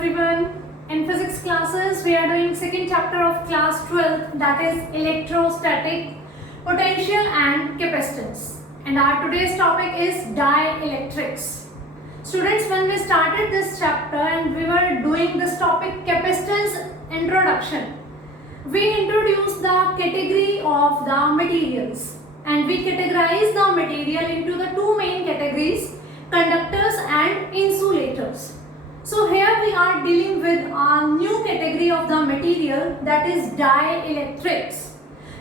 everyone. In physics classes, we are doing second chapter of class 12, that is electrostatic potential and capacitance. And our today's topic is dielectrics. Students, when we started this chapter and we were doing this topic capacitance introduction, we introduced the category of the materials and we categorize the material into the two main categories, conductors and insulators. So here we are dealing with a new category of the material, that is dielectrics.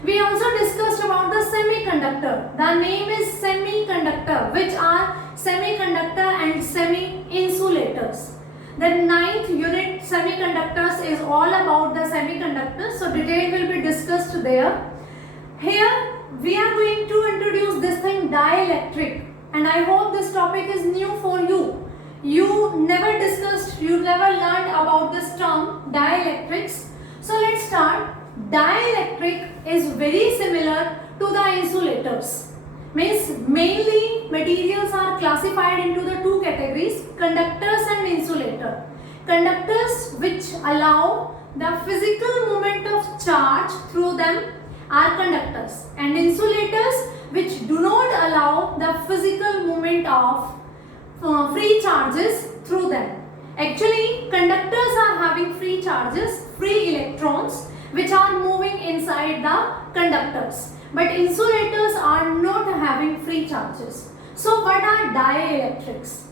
We also discussed about the semiconductor. The name is semiconductor, which are semiconductor and semi-insulators. The ninth unit semiconductors is all about the semiconductors, so detail will be discussed there. Here we are going to introduce this thing dielectric, and I hope this topic is new for you. You never learned about this term dielectrics. So let's start. Dielectric is very similar to the insulators. Means mainly materials are classified into the two categories, conductors and insulator. Conductors which allow the physical movement of charge through them are conductors, and insulators which do not allow the physical movement of free charges through them. Actually, conductors are having free charges, free electrons which are moving inside the conductors, but insulators are not having free charges. So what are dielectrics?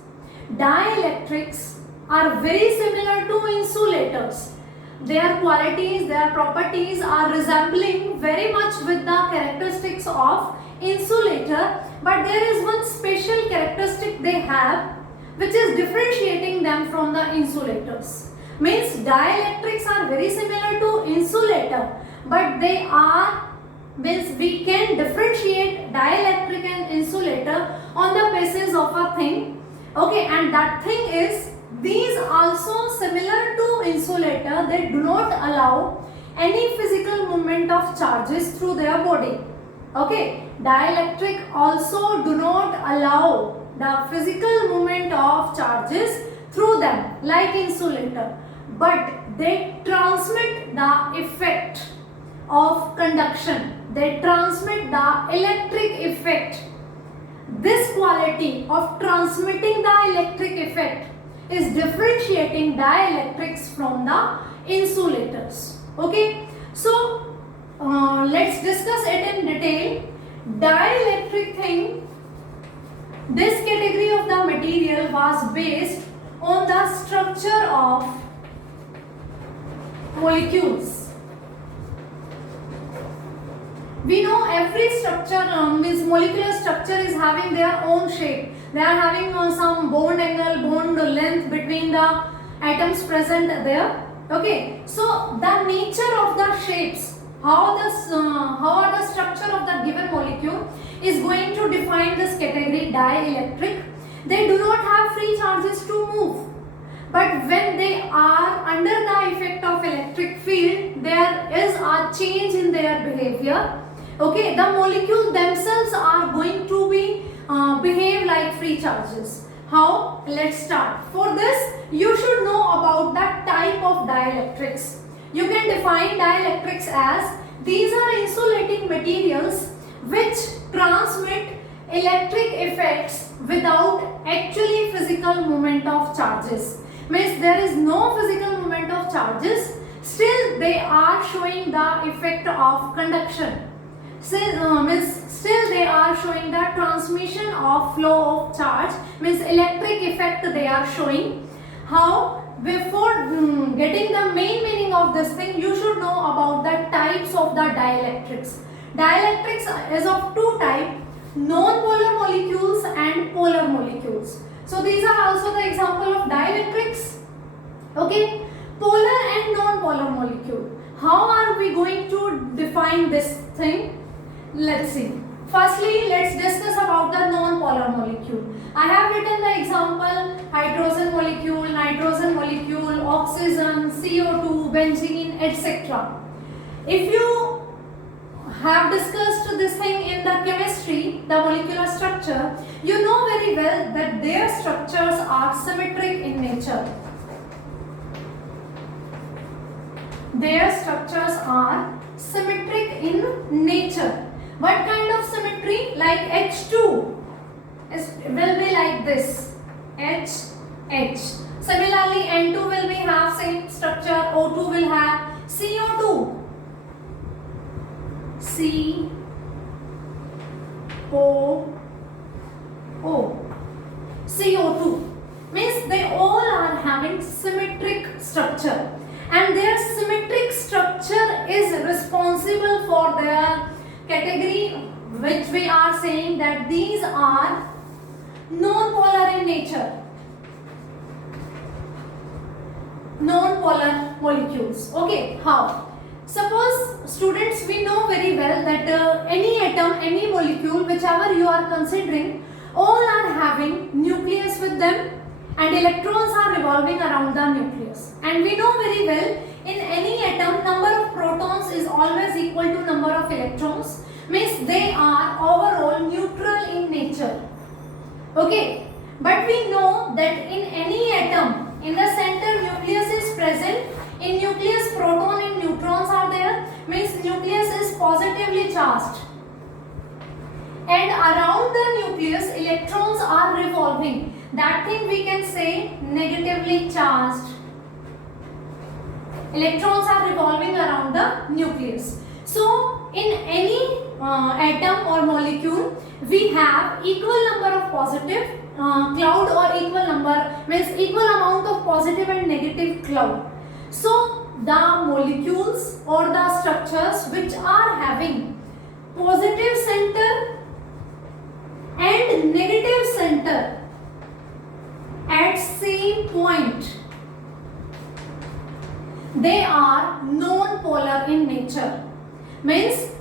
Dielectrics are very similar to insulators. Their qualities, their properties are resembling very much with the characteristics of insulator, but there is one special characteristic they have which is differentiating them from the insulators. Means dielectrics are very similar to insulator, but we can differentiate dielectric and insulator on the basis of a thing. Okay, and that thing is these also similar to insulator, they do not allow any physical movement of charges through their body. Okay, dielectric also do not allow the physical movement of charges through them like insulator, but they transmit the effect of conduction. They transmit the electric effect. This quality of transmitting the electric effect is differentiating dielectrics from the insulators. Okay, so let's discuss it in detail. Dielectric thing, this category of the material was based on the structure of molecules. We know every structure means molecular structure is having their own shape. They are having some bond angle, bond length between the atoms present there. Okay, so the nature of the shapes, how are the structure of the given molecule is going to define this category dielectric. They do not have free charges to move, but when they are under the effect of electric field, there is a change in their behavior. Okay, the molecule themselves are going to be behave like free charges. How? Let's start. For this, you should know about the type of dielectrics. You can define dielectrics as these are insulating materials which transmit electric effects without actually physical movement of charges. Means there is no physical movement of charges, still they are showing the effect of conduction. Still they are showing the transmission of flow of charge, means electric effect they are showing. How? Before getting the main meaning of this thing, you should know about the types of the dielectrics. Dielectrics is of two types, non-polar molecules and polar molecules. So these are also the example of dielectrics. Okay, polar and non-polar molecule. How are we going to define this thing? Let's see. Firstly, let's discuss about the non-polar molecule. I have written the example hydrogen molecule, oxygen, CO2, benzene, etc. If you have discussed this thing in the chemistry, the molecular structure, you know very well that their structures are symmetric in nature. their structures are symmetric in nature. What kind of symmetry? Like H2 will be like this, H, H. Similarly, N2 will be have same structure, O2 will have CO2, C, O, O. CO2 means they all are having symmetric structure, and their symmetric structure is responsible for their category, which we are saying that these are non-polar in nature, non-polar molecules. Okay, how? Suppose students, we know very well that any atom, any molecule, whichever you are considering, all are having nucleus with them, and electrons are revolving around the nucleus. And we know very well, in any atom, number of protons is always equal to number of electrons, means they are overall neutral in nature. Okay, but we know that in any atom, in the center nucleus is present. In nucleus, proton and neutrons are there, means nucleus is positively charged. And around the nucleus, electrons are revolving. That thing we can say negatively charged. Electrons are revolving around the nucleus. So, in any atom or molecule, we have equal number of positive cloud, or equal number means equal amount of positive and negative cloud. So, the molecules or the structures which are having positive center and negative center at same point, they are non-polar in nature. Means,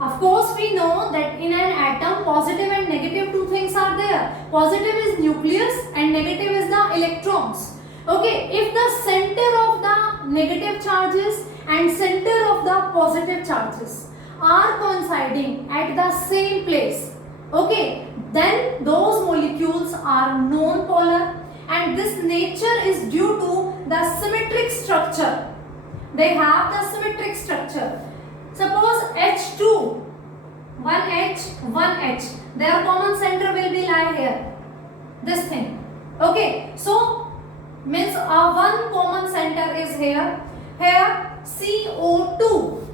of course, we know that in an atom, positive and negative two things are there. Positive is nucleus and negative is the electrons. Okay, if the center of the negative charges and center of the positive charges are coinciding at the same place, okay, then those molecules are non-polar, and this nature is due to the symmetric structure. They have the symmetric structure. Suppose H2, one H, one H, their common center will be lie here, this thing. Okay, so means one common center is here. Here CO2,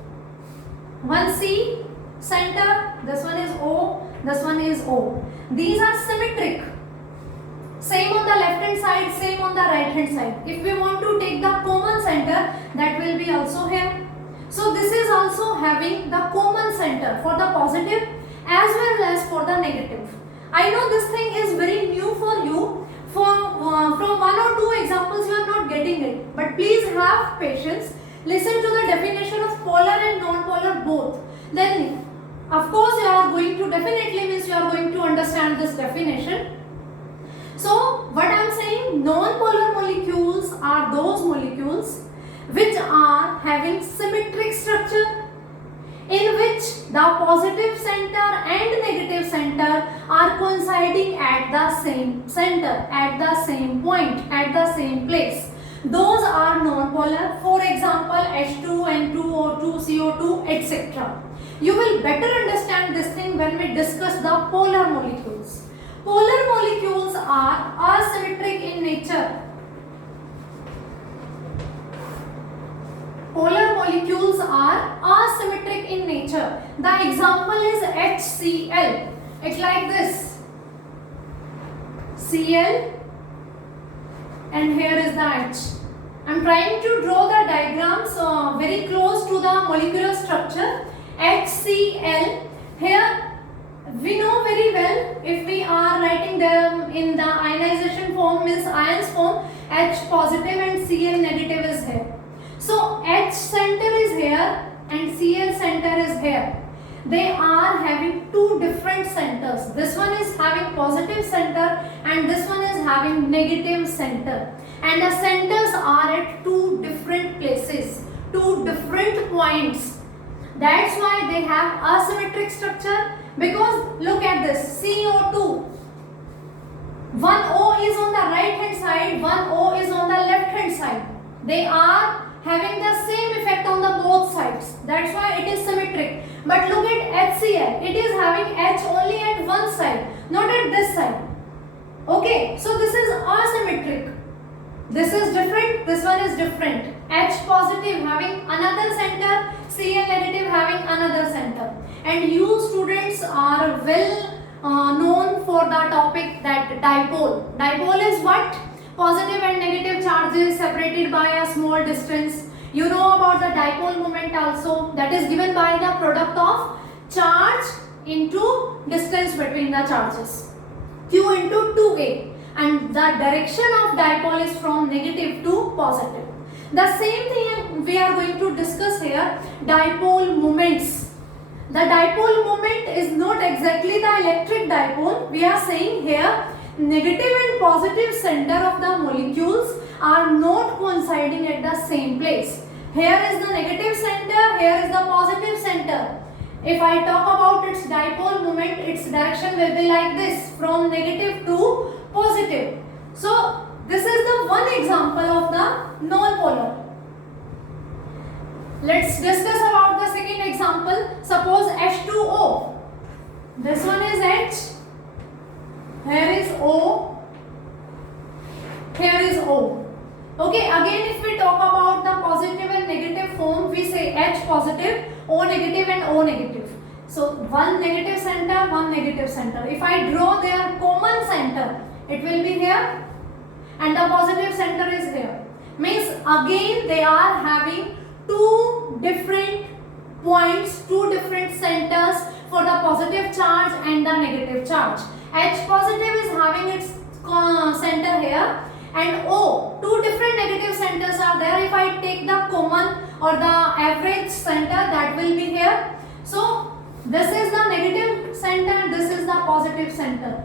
one C center, this one is O, this one is O. These are symmetric. Same on the left hand side, same on the right hand side. If we want to take the common center, that will be also here. So this is also having the common center for the positive as well as for the negative. I know this thing is very new for you. From one or two examples you are not getting it. But please have patience. Listen to the definition of polar and non-polar both. Then of course you are going to definitely means you are going to understand this definition. So what I am saying, non-polar molecules are those molecules which are having symmetric structure, in which the positive center and negative center are coinciding at the same center, at the same point, at the same place. Those are non-polar. For example, H2, N2, O2, CO2, etc. You will better understand this thing when we discuss the polar molecules. Polar molecules are asymmetric in nature. Polar molecules are asymmetric in nature. The example is HCl. It's like this. Cl and here is the H. I am trying to draw the diagrams very close to the molecular structure. HCl. Here we know very well, if we are writing them in the ionization form, means ions form, H positive and Cl negative is here. So H center is here and Cl center is here. They are having two different centers. This one is having positive center and this one is having negative center. And the centers are at two different places, two different points. That's why they have asymmetric structure, because look at this, CO2. One O is on the right hand side, one O is on the left hand side. They are having the same effect on the both sides. That's why it is symmetric. But look at HCl. It is having H only at one side, not at this side. Okay, so this is asymmetric. This is different, this one is different. H positive having another center, Cl negative having another center. And you students are well known for the topic that dipole. Dipole is what? Positive and negative charges separated by a small distance. You know about the dipole moment also, that is given by the product of charge into distance between the charges. Q into 2a, and the direction of dipole is from negative to positive. The same thing we are going to discuss here, dipole moments. The dipole moment is not exactly the electric dipole. We are saying here negative and positive center of the molecules are not coinciding at the same place. Here is the negative center, here is the positive center. If I talk about its dipole moment, its direction will be like this, from negative to positive. So this is the one example of the non-polar. Let's discuss about the second example. Suppose H2O. This one is H. Here is O. Here is O. Okay, again if we talk about the positive and negative form, we say H positive, O negative and O negative. So one negative center, one negative center. If I draw their common center, it will be here and the positive center is here. Means again they are having two different points, two different centers for the positive charge and the negative charge. H positive is having its center here and O, two different negative centers are there. If I take the common or the average center, that will be here. So this is the negative center, this is the positive center.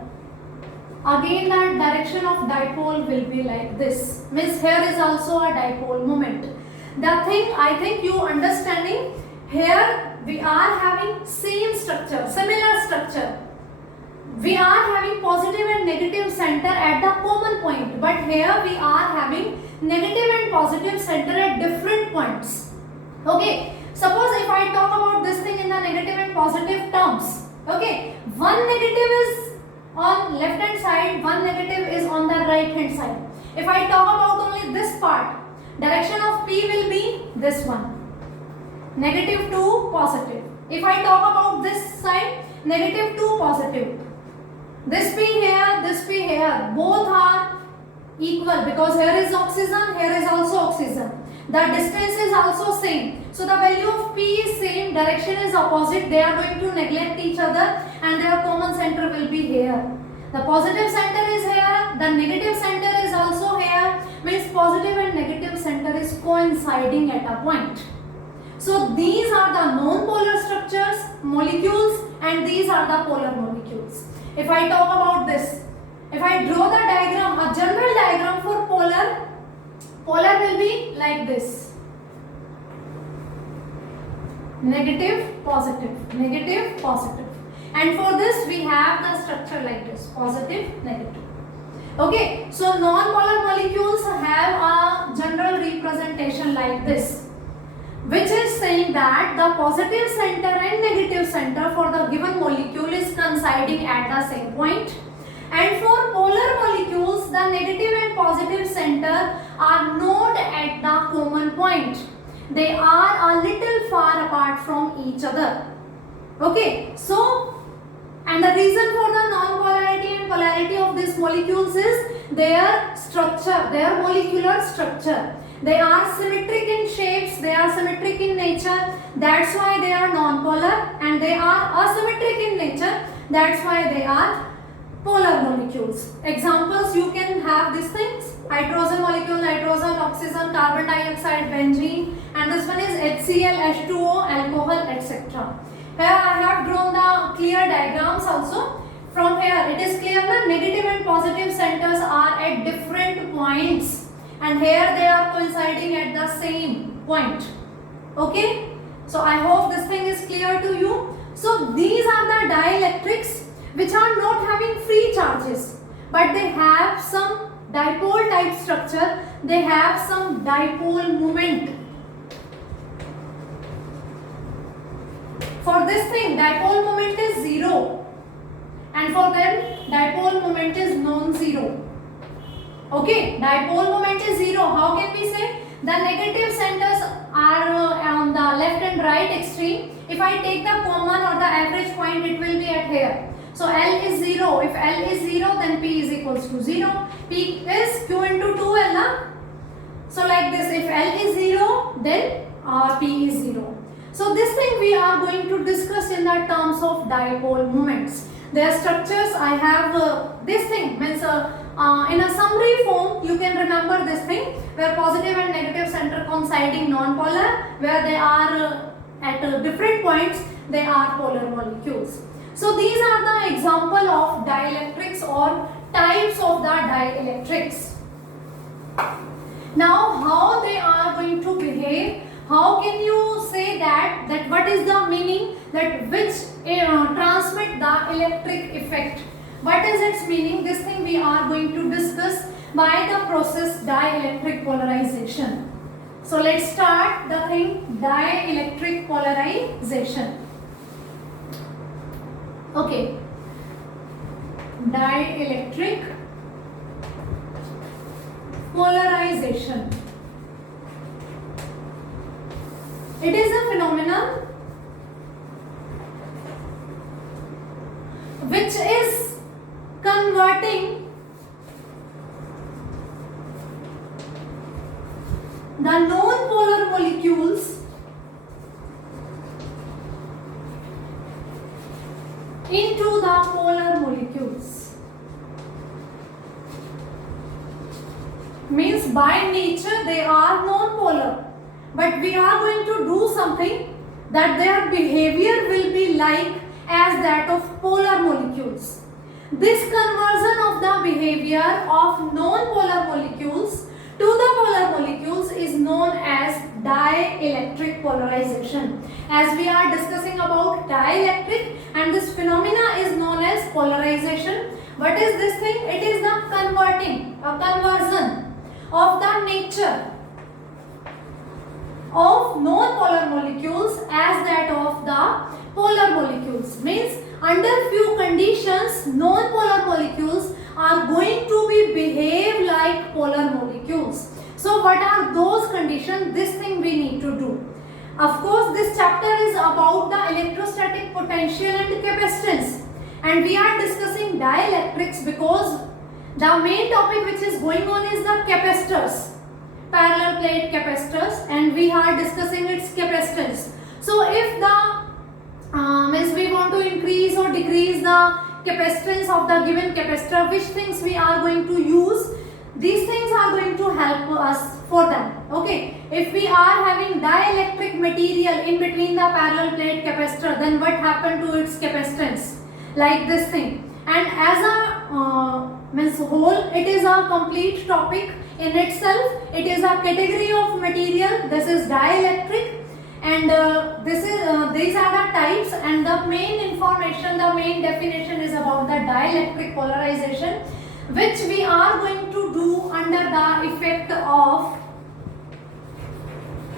Again the direction of dipole will be like this. Means here is also a dipole moment. The thing I think you understanding, here we are having same structure, similar structure. We are having positive and negative center at the common point, but here we are having negative and positive center at different points. Okay, suppose if I talk about this thing in the negative and positive terms. Okay, one negative is on left hand side, one negative is on the right hand side. If I talk about only this part, direction of P will be this one, negative to positive. If I talk about this side, negative to positive. This P here, both are equal because here is oxygen, here is also oxygen. The distance is also same. So the value of P is same, direction is opposite. They are going to neglect each other and their common center will be here. The positive center is here, the negative center is also here. Means positive and negative center is coinciding at a point. So these are the non-polar structures, molecules, and these are the polar molecules. If I talk about this, if I draw the diagram, a general diagram for polar will be like this. Negative, positive, negative, positive. And for this we have the structure like this, positive, negative. Okay, so non-polar molecules have a general representation like this, which is saying that the positive center and negative center for the given molecule is coinciding at the same point. And for polar molecules, the negative and positive center are not at the common point. They are a little far apart from each other. Okay, so and the reason for the non-polarity and polarity of these molecules is their structure, their molecular structure. They are symmetric in shapes, they are symmetric in nature, that's why they are non-polar, and they are asymmetric in nature, that's why they are polar molecules. Examples you can have these things: hydrogen molecule, nitrogen, oxygen, carbon dioxide, benzene, and this one is HCl, H2O, alcohol, etc. Here I have drawn the clear diagrams also. From here it is clear that negative and positive centers are at different points, and here they are coinciding at the same point. Okay, so I hope this thing is clear to you. So these are the dielectrics which are not having free charges, but they have some dipole type structure, they have some dipole moment. For this thing, dipole moment is 0, and for them, dipole moment is non-zero. Okay, dipole moment is 0. How can we say? The negative centers are on the left and right extreme. If I take the common or the average point, it will be at here. So L is 0. If L is 0, then P is equals to 0. P is Q into 2L. Na? So like this, if L is 0, then P is 0. So this thing we are going to discuss in the terms of dipole moments. Their structures, I have this thing means in a summary form, you can remember this thing where positive and negative center coinciding non-polar, where they are at different points, they are polar molecules. So these are the example of dielectrics or types of the dielectrics. Now how they are going to behave, how can you say that what is the meaning, that which transmit the electric effect? What is its meaning? This thing we are going to discuss by the process dielectric polarization. So let's start the thing dielectric polarization. Okay, dielectric polarization. It is a phenomenon which is converting the non-polar molecules into the polar molecules. Means by nature they are non-polar, but we are going to do something that their behavior will be like as that of polar molecules. This conversion of the behavior of non-polar molecules to the polar molecules is known as dielectric polarization. As we are discussing about dielectric, and this phenomena is known as polarization. What is this thing? It is the conversion of the nature of non-polar molecules as that of the polar molecules. Means under few conditions, non-polar molecules are going to be behave like polar molecules. So what are those conditions? This thing we need to do. Of course, this chapter is about the electrostatic potential and capacitance, and we are discussing dielectrics because the main topic which is going on is the capacitors, parallel plate capacitors, and we are discussing its capacitance. So if the means we want to increase or decrease the capacitance of the given capacitor, which things we are going to use, these things are going to help us for them. Okay, if we are having dielectric material in between the parallel plate capacitor, then what happened to its capacitance? Like this thing. And as a means whole, it is a complete topic in itself. It is a category of material. This is dielectric, and these are the types, and the main information, the main definition is about the dielectric polarization, which we are going to do under the effect of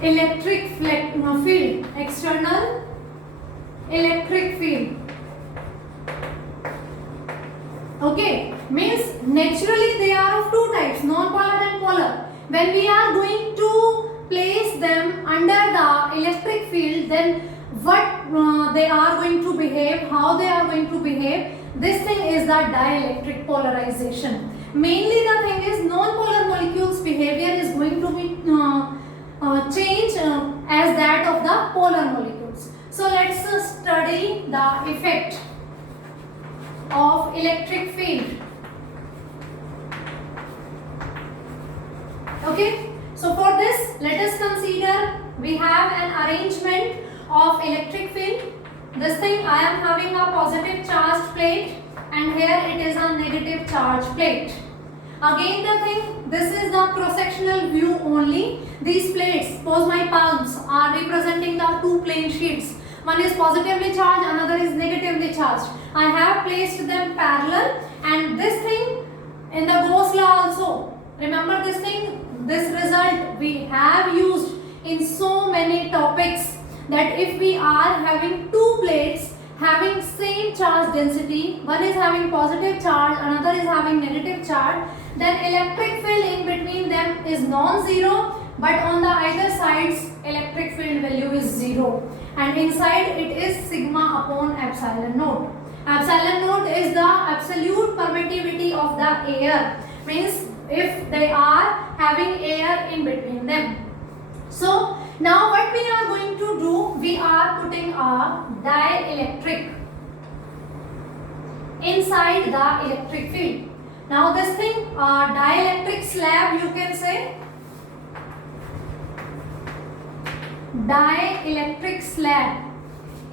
electric field, external electric field. Okay, means naturally they are of two types, non-polar and polar. When we are going to place them under the electric field, then what they are going to behave, how they are going to behave, this thing is the dielectric polarization. Mainly the thing is non-polar molecules behavior is going to be changed as that of the polar molecules. So let's study the effect of electric field. Okay, so for this let us consider we have an arrangement of electric field. This thing I am having a positive charged plate, and here it is a negative charged plate. Again the thing, this is the cross-sectional view only. These plates, suppose my palms are representing the two plane sheets. One is positively charged, another is negatively charged. I have placed them parallel, and this thing in the Gauss law also. Remember this thing, this result we have used in so many topics, that if we are having two two plates having same charge density, one is having positive charge, another is having negative charge, then electric field in between them is non-zero, but on the either sides electric field value is 0, and inside it is sigma upon epsilon naught. Epsilon naught is the absolute permittivity of the air, means if they are having air in between them. So now what we are going to do, we are putting a dielectric inside the electric field. Now this thing, dielectric slab, you can say, dielectric slab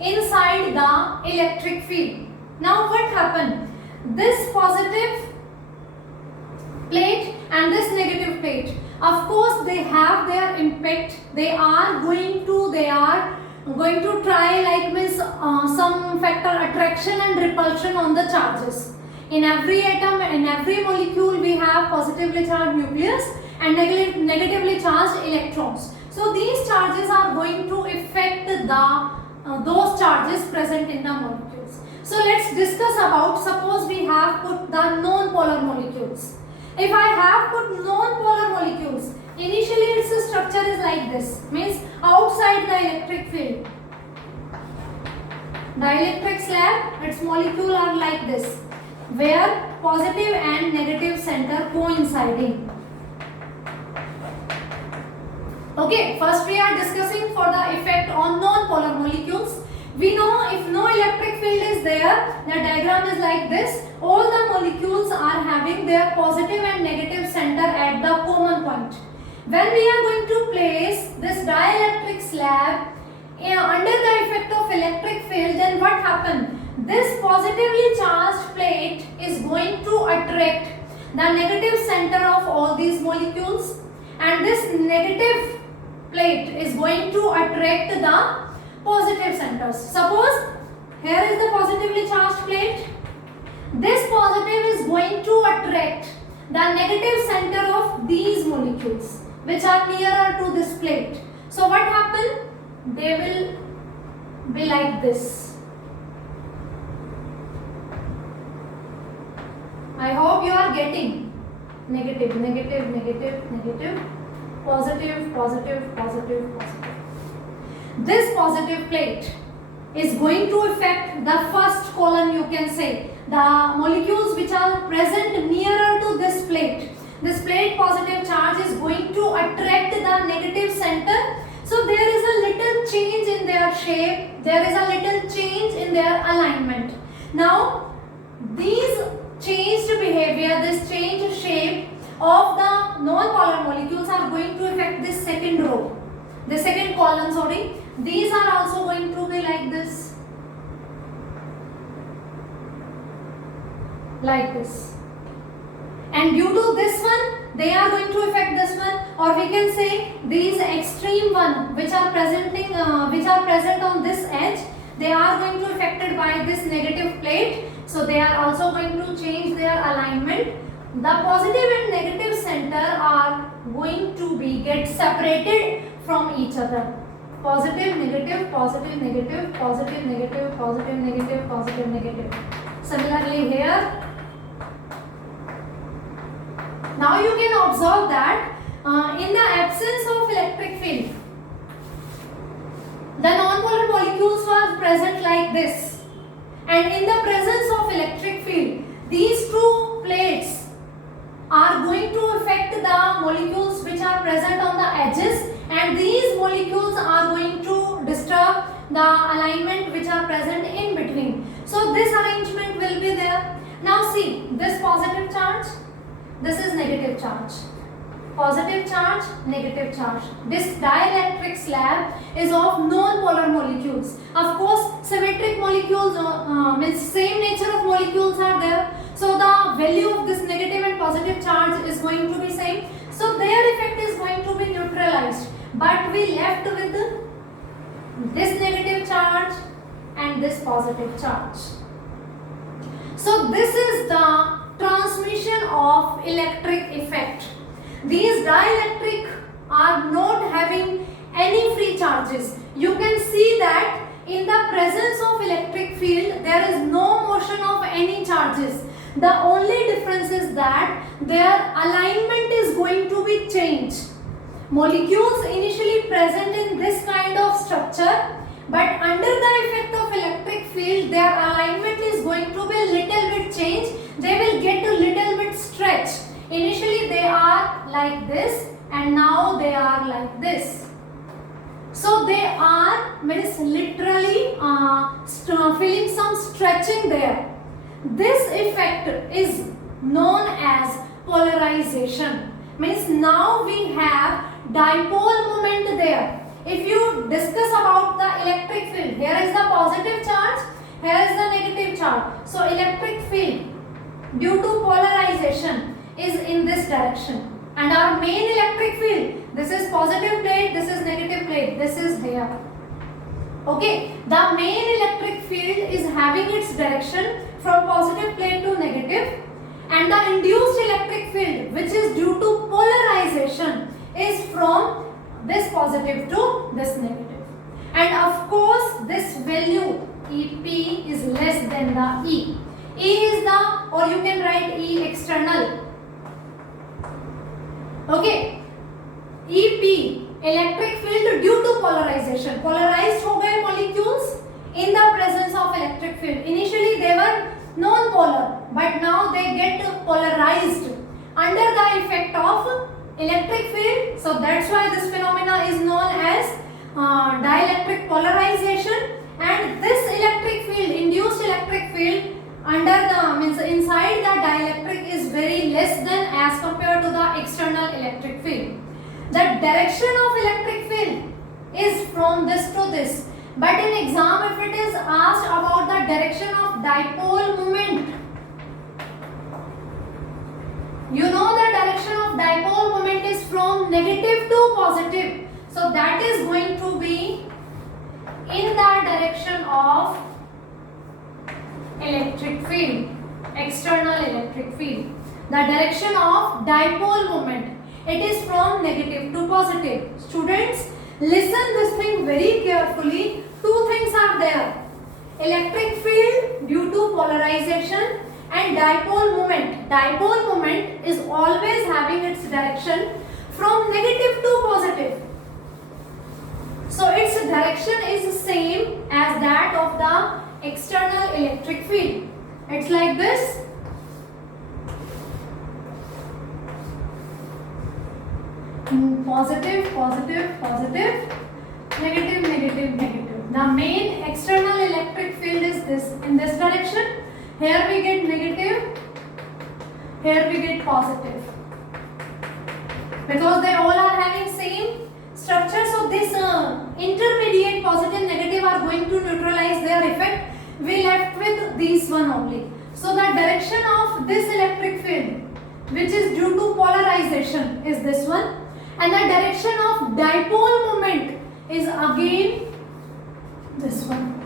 inside the electric field. Now what happened? This positive plate and this negative plate, of course they have their impact. They are going to try, like, means some factor attraction and repulsion on the charges. In every atom, in every molecule, we have positively charged nucleus and negatively charged electrons. So these charges are going to affect those charges present in the molecules. So let's discuss about, suppose we have put the non-polar molecules. If I have put non-polar molecules, initially its structure is like this, means outside the electric field. Dielectric slab, its molecules are like this, where positive and negative center coinciding. Okay, first we are discussing for the effect on non-polar molecules. We know if no electric field is there, the diagram is like this. All the molecules are having their positive and negative center at the common point. When we are going to place this dielectric slab under the effect of electric field, then what happens? This positively charged plate is going to attract the negative center of all these molecules, and this negative plate is going to attract the positive centers. Suppose here is the positively charged plate. This positive is going to attract the negative center of these molecules which are nearer to this plate. So what happens? They will be like this. I hope you are getting negative, negative, negative, negative, positive, positive, positive, positive. This positive plate is going to affect the first column, you can say, the molecules which are present nearer to this plate. This plate positive charge is going to attract the negative center. So there is a little change in their shape, there is a little change in their alignment. Now these changed behavior, this changed shape of the non-polar molecules are going to affect this second row, the second column, sorry. These are also going to be like this, like this, and due to this one they are going to affect this one, or we can say these extreme one which are present on this edge, they are going to affected by this negative plate. So they are also going to change their alignment. The positive and negative center are going to be get separated from each other. Positive, negative, positive, negative, positive, negative, positive, negative, positive, negative. Similarly here. Now you can observe that in the absence of electric field, the non-polar molecules were present like this, and in the presence of electric field, these two plates are going to affect the molecules which are present on the edges, and these molecules are going to disturb the alignment which are present in between. So this arrangement will be there. Now see, this positive charge, this is negative charge. Positive charge, negative charge. This dielectric slab is of non-polar molecules. Of course, symmetric molecules means same nature of molecules are there. So the value of this negative and positive charge is going to be same. So their effect is going to be neutralized. But we left with this negative charge and this positive charge. So this is the transmission of electric effect. These dielectric are not having any free charges. You can see that in the presence of electric field, there is no motion of any charges. The only difference is that their alignment is going to be changed. Molecules initially present in this kind of structure, but under the effect of electric field, their alignment is going to be little bit changed. They will get a little bit stretched. Initially they are like this and now they are like this. So they are means literally feeling some stretching there. This effect is known as polarization. Means now we have dipole moment there. If you discuss about the electric field, here is the positive charge, here is the negative charge. So electric field due to polarization is in this direction. And our main electric field, this is positive plate, this is negative plate, this is here. Okay, the main electric field is having its direction from positive plate to negative, and the induced electric field, which is due to polarization, is from this positive to this negative. And of course, this value EP is less than the E. E is the, or you can write E external. Okay, EP electric field due to polarization. Polarized हो गए molecules in the presence of electric field. Initially they were non-polar, but now they get polarized under the effect of electric field. So that's why this phenomena is known as dielectric polarization. And this electric field, induced electric field, under the means inside the dielectric is very less than as compared to the external electric field. The direction of electric field is from this to this. But in exam, if it is asked about the direction of dipole moment, you know the direction of dipole moment is from negative to positive. So that is going to be in the direction of electric field, external electric field. The direction of dipole moment, it is from negative to positive. Students, listen this thing very carefully. Two things are there. Electric field due to polarization and dipole moment. Dipole moment is always having its direction from negative to positive. So its direction is same as that of the external electric field. It's like this. Positive, positive, positive, negative, negative, negative. The main external electric field is this, in this direction. Here we get negative, here we get positive. Because they all are having same structure, so this intermediate positive, negative are going to neutralize their effect. We left with these one only. So the direction of this electric field, which is due to polarization, is this one. And the direction of dipole moment is again this one.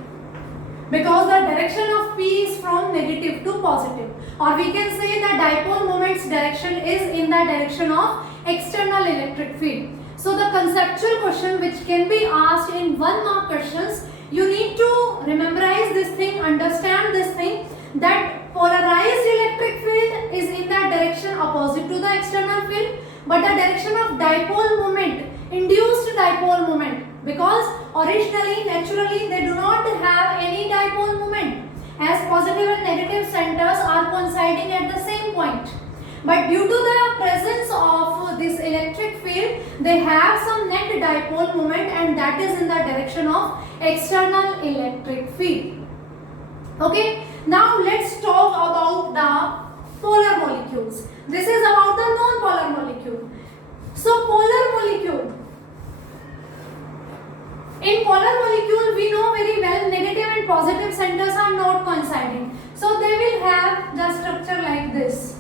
Because the direction of P is from negative to positive. Or we can say the dipole moment's direction is in the direction of external electric field. So the conceptual question which can be asked in 1 mark questions, you need to memorize this thing, understand this thing, that polarized electric field is in the direction opposite to the external field, but the direction of dipole moment, induced dipole moment, because originally, naturally, they do not have any dipole moment, as positive and negative centers are coinciding at the same point. But due to the presence of this electric field, they have some net dipole moment, and that is in the direction of external electric field. Okay, now let's talk about the polar molecules. This is about the non-polar molecule. So polar molecule. In polar molecule, we know very well negative and positive centers are not coinciding. So they will have the structure like this.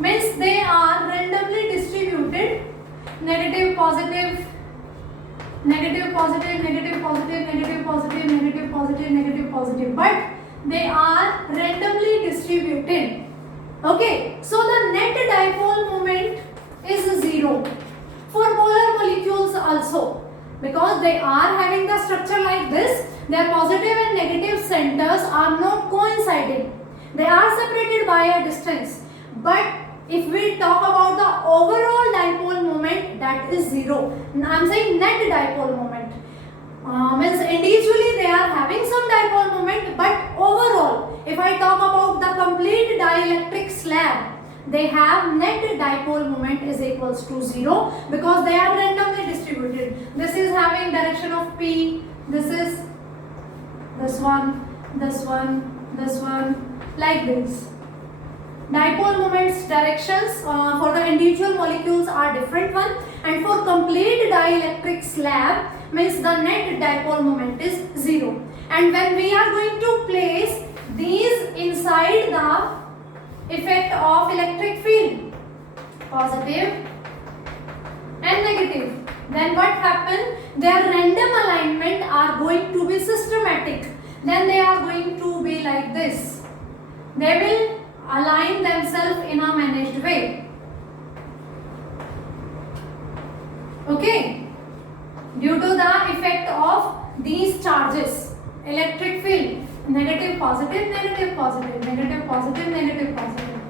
Means they are randomly distributed, negative, positive, negative, positive, negative, positive, negative, positive, negative, positive, negative, positive. But they are randomly distributed. Okay, so the net dipole moment is 0. For polar molecules also, because they are having the structure like this, their positive and negative centers are not coinciding. They are separated by a distance. But if we talk about the overall dipole moment, that is 0. I am saying net dipole moment. Means individually they are having some dipole moment, but overall, if I talk about the complete dielectric slab, they have net dipole moment is equals to 0 because they are randomly distributed. This is having direction of P, this is this one, this one, this one, like this. Dipole moments directions for the individual molecules are different one, and for complete dielectric slab means the net dipole moment is 0. And when we are going to place these inside the effect of electric field, positive and negative, then what happen? Their random alignment are going to be systematic. Then they are going to be like this. They will align themselves in a managed way. Okay, due to the effect of these charges, electric field, negative positive, negative positive, negative positive, negative positive,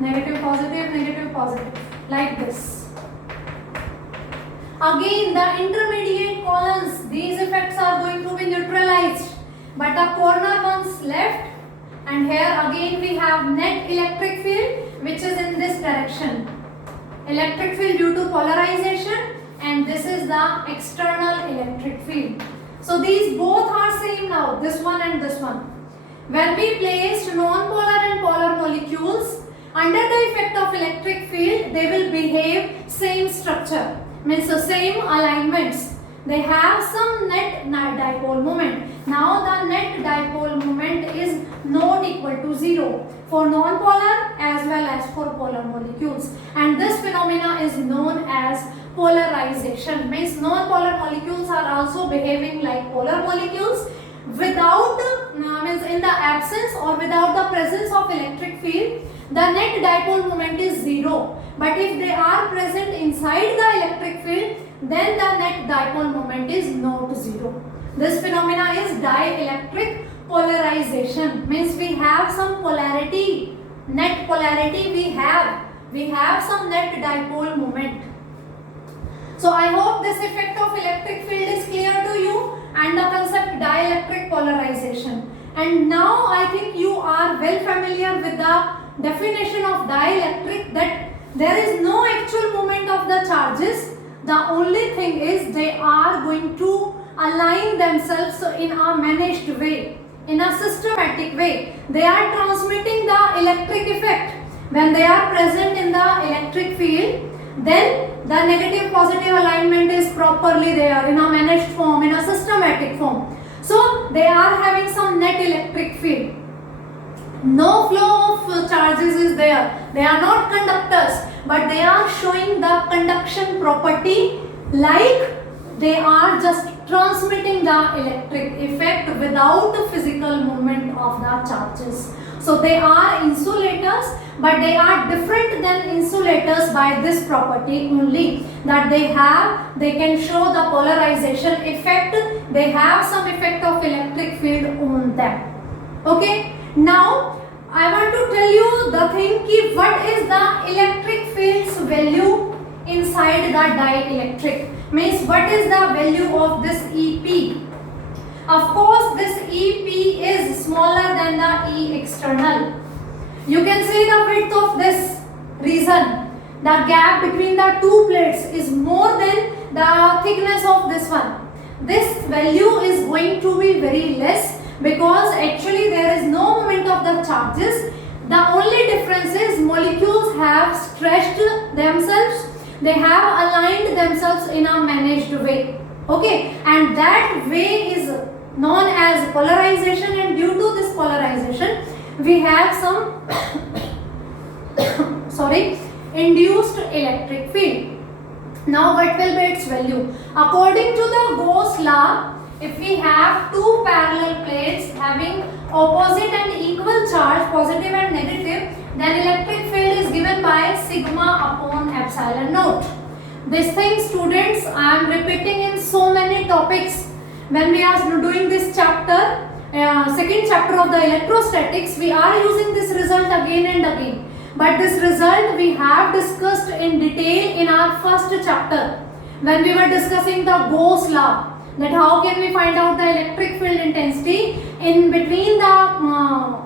negative positive, negative positive, like this. Again, the intermediate columns, these effects are going to be neutralized, but the corner ones left. And here again we have net electric field, which is in this direction. Electric field due to polarization, and this is the external electric field. So these both are same now, this one and this one. When we placed non-polar and polar molecules under the effect of electric field, they will behave same structure, means the same alignments. They have some net dipole moment. Now the net dipole moment is not equal to 0 for non-polar as well as for polar molecules. And this phenomena is known as polarization. Means non-polar molecules are also behaving like polar molecules without, means in the absence or without the presence of electric field. The net dipole moment is 0. But if they are present inside the electric field, then the net dipole moment is not 0. This phenomena is dielectric polarization. Means we have some polarity, net polarity we have some net dipole moment. So I hope this effect of electric field is clear to you and the concept dielectric polarization. And now I think you are well familiar with the definition of dielectric, that there is no actual movement of the charges. The only thing is they are going to align themselves in a managed way, in a systematic way. They are transmitting the electric effect. When they are present in the electric field, then the negative positive alignment is properly there in a managed form, in a systematic form. So they are having some net electric field. No flow of charges is there. They are not conductors, but they are showing the conduction property, like they are just transmitting the electric effect without the physical movement of the charges. So they are insulators, but they are different than insulators by this property only, that they can show the polarization effect. They have some effect of electric field on them. Okay, now I want to tell you the thing ki what is the electric field's value inside the dielectric. Means what is the value of this EP? Of course this EP is smaller than the E external. You can see the width of this region. The gap between the two plates is more than the thickness of this one. This value is going to be very less, because actually there is no movement of the charges. The only difference is molecules have stretched themselves, they have aligned themselves in a managed way. Okay, and that way is known as polarization, and due to this polarization we have some induced electric field. Now what will be its value? According to the Gauss law, if we have two parallel plates having opposite and equal charge, positive and negative, then electric field is given by sigma upon epsilon naught. This thing, students, I am repeating in so many topics. When we are doing this chapter, second chapter of the electrostatics, we are using this result again and again. But this result we have discussed in detail in our first chapter when we were discussing the Gauss law, that how can we find out the electric field intensity in between the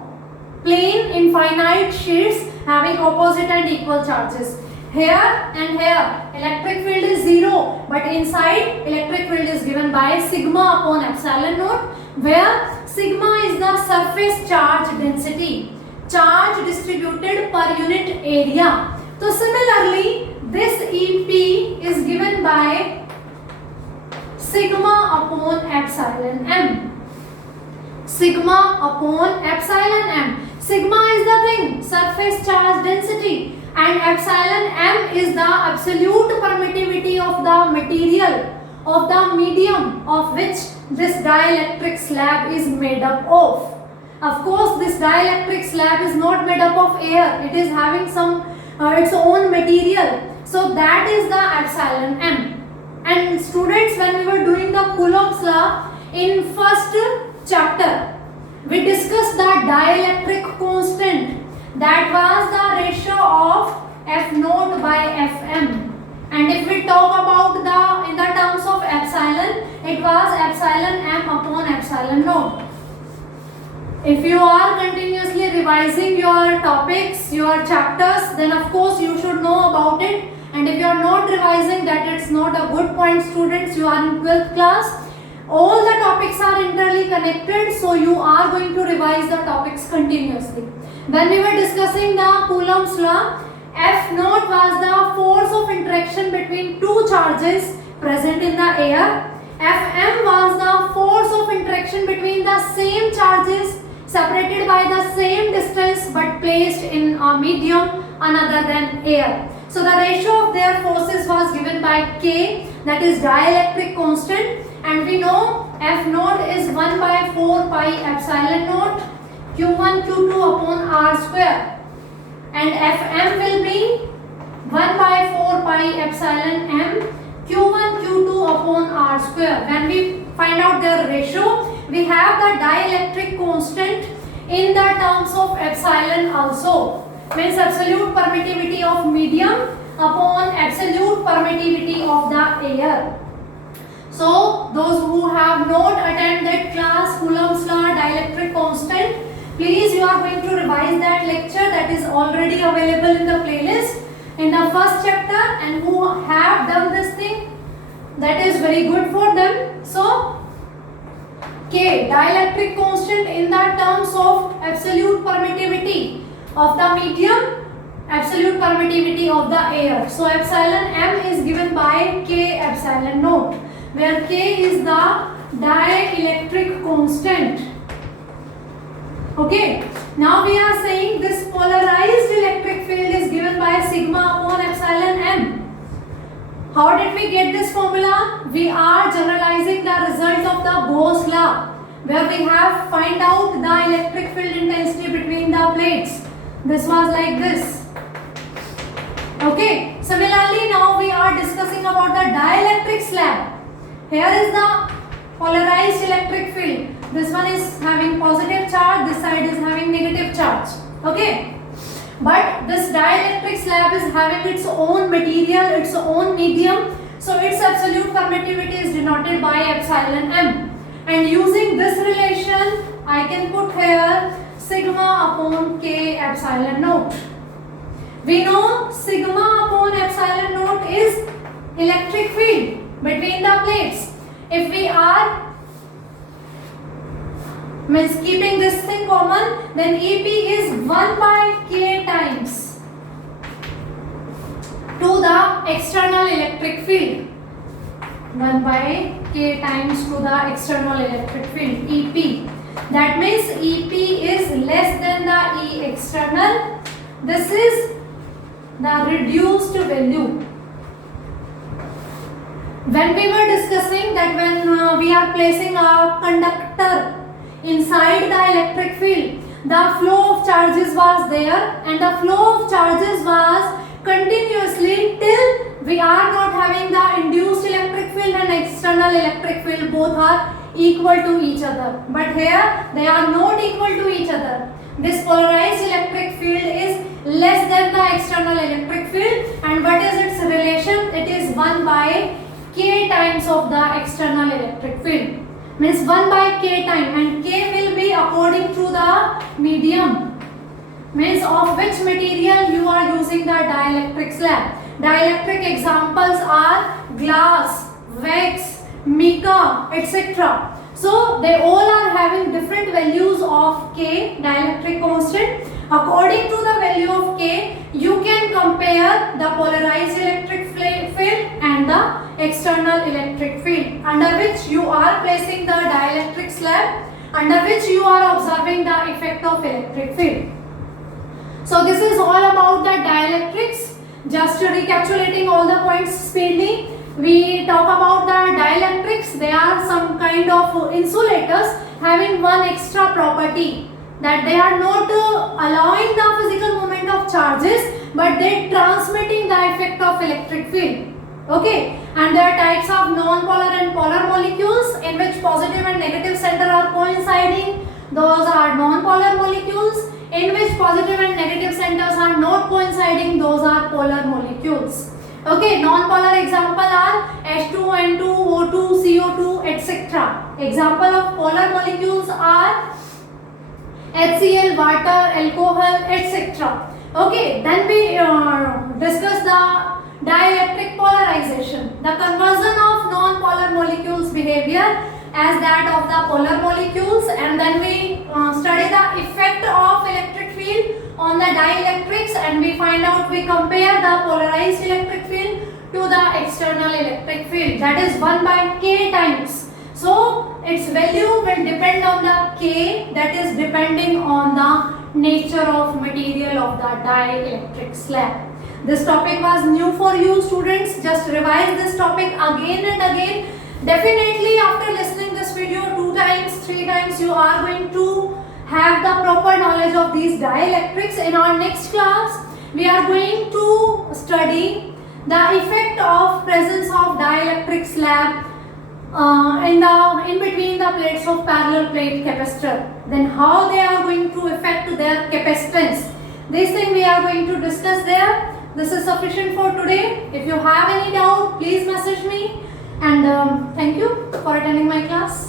plane infinite sheets having opposite and equal charges. Here and here electric field is 0, but inside electric field is given by sigma upon epsilon naught, where sigma is the surface charge density, charge distributed per unit area. So similarly, this EP is given by sigma upon epsilon m. Sigma upon epsilon m. Sigma is the thing, surface charge density, and epsilon m is the absolute permittivity of the material, of the medium of which this dielectric slab is made up of. Of course, this dielectric slab is not made up of air, it is having some its own material. So that is the epsilon m. And students, when we were doing the Coulomb's law in first chapter, we discussed the dielectric constant, that was the ratio of F naught by Fm. And if we talk about in the terms of epsilon, it was epsilon m upon epsilon naught. If you are continuously revising your topics, your chapters, then of course you should know about it. And if you are not revising, that it's not a good point, students. You are in 12th class. All the topics are internally connected, so you are going to revise the topics continuously. When we were discussing the Coulomb's law, F naught was the force of interaction between two charges present in the air. Fm was the force of interaction between the same charges separated by the same distance but placed in a medium other than air. So the ratio of their forces was given by K, that is dielectric constant, and we know F naught is 1 by 4 pi epsilon naught Q1 Q2 upon R square, and Fm will be 1 by 4 pi epsilon m Q1 Q2 upon R square. When we find out their ratio, we have the dielectric constant in the terms of epsilon also, means absolute permittivity of medium upon absolute permittivity of the air. So those who have not attended class Coulomb's law, dielectric constant, please you are going to revise that lecture that is already available in the playlist in the first chapter, and who have done this thing, that is very good for them. So K, dielectric constant in the terms of absolute permittivity of the medium, absolute permittivity of the air. So epsilon m is given by K epsilon naught, where K is the dielectric constant. Okay, now we are saying this polarized electric field is given by sigma upon epsilon m. How did we get this formula? We are generalizing the result of the Gauss law, where we have find out the electric field intensity between the plates. This was like this. Okay, similarly now we are discussing about the dielectric slab. Here is the polarized electric field. This one is having positive charge, this side is having negative charge. Okay, but this dielectric slab is having its own material, its own medium, so its absolute permittivity is denoted by epsilon m. And using this relation, I can put here sigma upon K epsilon naught. We know sigma upon epsilon naught is electric field between the plates. If we are keeping this thing common, then EP is 1 by K times to the external electric field. 1 by K times to the external electric field, EP. That means EP is less than the E external. This is the reduced value. When we were discussing that when we are placing a conductor inside the electric field, the flow of charges was there, and the flow of charges was continuously till we are not having the induced electric field and external electric field, both are equal to each other. But here they are not equal to each other. This polarized electric field is less than the external electric field, and what is its relation? It is 1 by k times of the external electric field. Means 1 by k time, and k will be according to the medium, means of which material you are using the dielectric slab. Dielectric examples are glass, wax, mica, etc. So they all are having different values of K, dielectric constant. According to the value of K, you can compare the polarized electric field and the external electric field, under which you are placing the dielectric slab, under which you are observing the effect of electric field. So this is all about the dielectrics. Just recapitulating all the points speedily, we talk about the dielectrics. They are some kind of insulators having one extra property, that they are not allowing the physical movement of charges, but they transmitting the effect of electric field. Okay, and there are types of non-polar and polar molecules in which positive and negative center are coinciding. Those are non-polar molecules. In which positive and negative centers are not coinciding, those are polar molecules. Okay, non-polar example are H2, N2, O2, CO2, etc. Example of polar molecules are HCl, water, alcohol, etc. Okay, then we discuss the dielectric polarization, the conversion of non-polar molecules behavior as that of the polar molecules, and then we study the effect of electric field on the dielectrics, and we find out, we compare the polarized electric field to the external electric field, that is 1 by k times. So its value will depend on the k, that is depending on the nature of material of the dielectric slab. This topic was new for you students. Just revise this topic again and again. Definitely after listening this video 2 times, 3 times, you are going to have the proper knowledge of these dielectrics. In our next class, we are going to study the effect of presence of dielectric slab in between the plates of parallel plate capacitor. Then how they are going to affect their capacitance. This thing we are going to discuss there. This is sufficient for today. If you have any doubt, please message me. And thank you for attending my class.